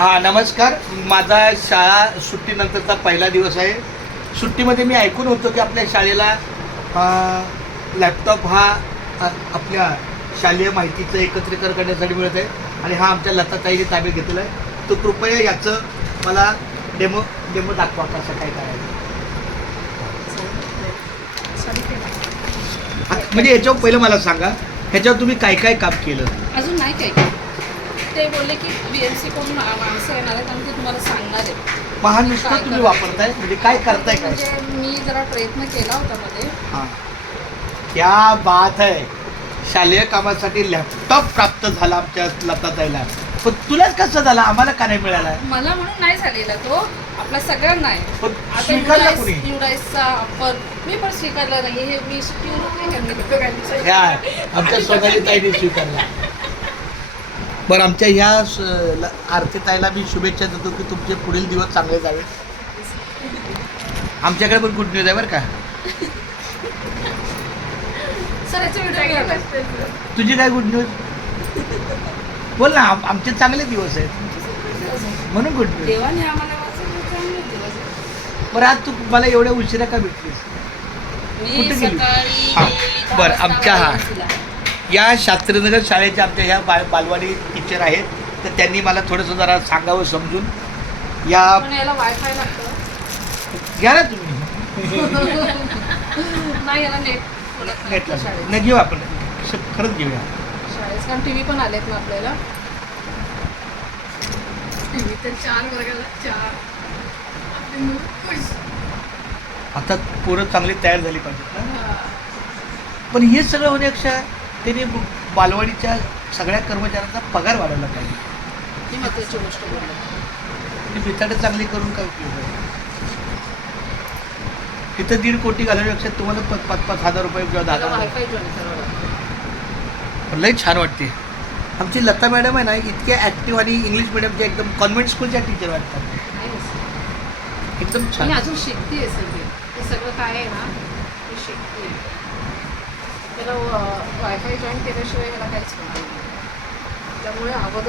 हा नमस्कार. माझा शाळा सुट्टीनंतरचा पहिला दिवस आहे. सुट्टीमध्ये मी ऐकून होतो की आपल्या शाळेला लॅपटॉप हा आपल्या शालेय माहितीचं एकत्रीकरण करण्यासाठी मिळत आहे आणि हा आमच्या लताताईने ताब्यात घेतलेला आहे. तो कृपया याचं मला डेमो दाखवा कसं काय करायचं. म्हणजे याच्यावर पहिलं मला सांगा, ह्याच्यावर तुम्ही काय काय काम केलं? अजून नाही काय ते बोलले की BMC कडून माणसं येणार आहेत आणि ते तुम्हाला सांगणार आहे. महान नुसतं तुम्ही वापरताय म्हणजे काय करताय काय? म्हणजे मी जरा प्रयत्न केला होता मध्ये. हां, क्या बात आहे. शालेय कामासाठी लॅपटॉप प्राप्त झाला आमच्या लताताईला. पण तुलाच कसं झाला, आम्हाला का नाही मिळाला? मला म्हणून नाही झालेला तो, आपल्या सगळ्यांना आहे. पण आता स्वीकारला कोणी? युडाईसचा आपण मी पण स्वीकारला नाही. हे मी ह्या आमच्या सोनाली ताईने स्वीकारला. बरं, आमच्या ह्या आरतीताईला मी शुभेच्छा देतो की तुमचे पुढील दिवस चांगले जावे. आमच्याकडे पण गुड न्यूज आहे बरं का. सर याचा व्हिडिओ तुझी काय गुड न्यूज बोल ना. आमचे चांगले दिवस आहेत म्हणून गुड न्यूज. देवाने आम्हाला वाचवलं, चांगले दिवस. बरं, आज तू मला एवढ्या उशिरा का भेटलीस? मी कुठे गेली? सकाळी हां, 10 बरं. वाजता आमच्या वाराणसीला. या शास्त्रीनगर शाळेच्या आमच्या ह्या बालवाडी टीचर आहेत, तर त्यांनी मला थोडंसं जरा सांगावं समजून. या पण याला वायफाय लागतं. घ्या ना तुम्ही. नाही याला नेट नेटला शाळेत. नाही घेऊ आपण, खरंच घेऊया. शाळेत कारण TV पण आलेत ना आपल्याला. TV तर 4 वर्गाला 4. आपली मूड खुश. आता पोरं चांगली तयार झाली पाहिजेत ना. हां. पण हे सगळं होण्यापेक्षा त्यांनी बालवाडीच्या सगळ्या कर्मचाऱ्यांचा पगार वाढवला पाहिजे. ही महत्त्वाची गोष्ट बोलली. आणि बिताडं चांगली करून काय उपयोग आहे? तिथं 1.5 कोटी घालवण्यापेक्षा तुम्हाला 5-5 हजार रुपये किंवा 10 हजार वायफाय जॉईन करावं लागतं. लई छान वाटते. आमची लता मॅडम आहे ना, इतक्या ॲक्टिव्ह आणि इंग्लिश मिडियमच्या एकदम कॉन्व्हेंट स्कूलच्या टीचर वाटतात. एकदम मी छान. अजून शिकते सगळे ते सगळं काय आहे ना ते शिकते. त्याला वायफाय जॉईन केल्याशिवाय ह्याला काहीच होणार नाही. त्यामुळे अगोदर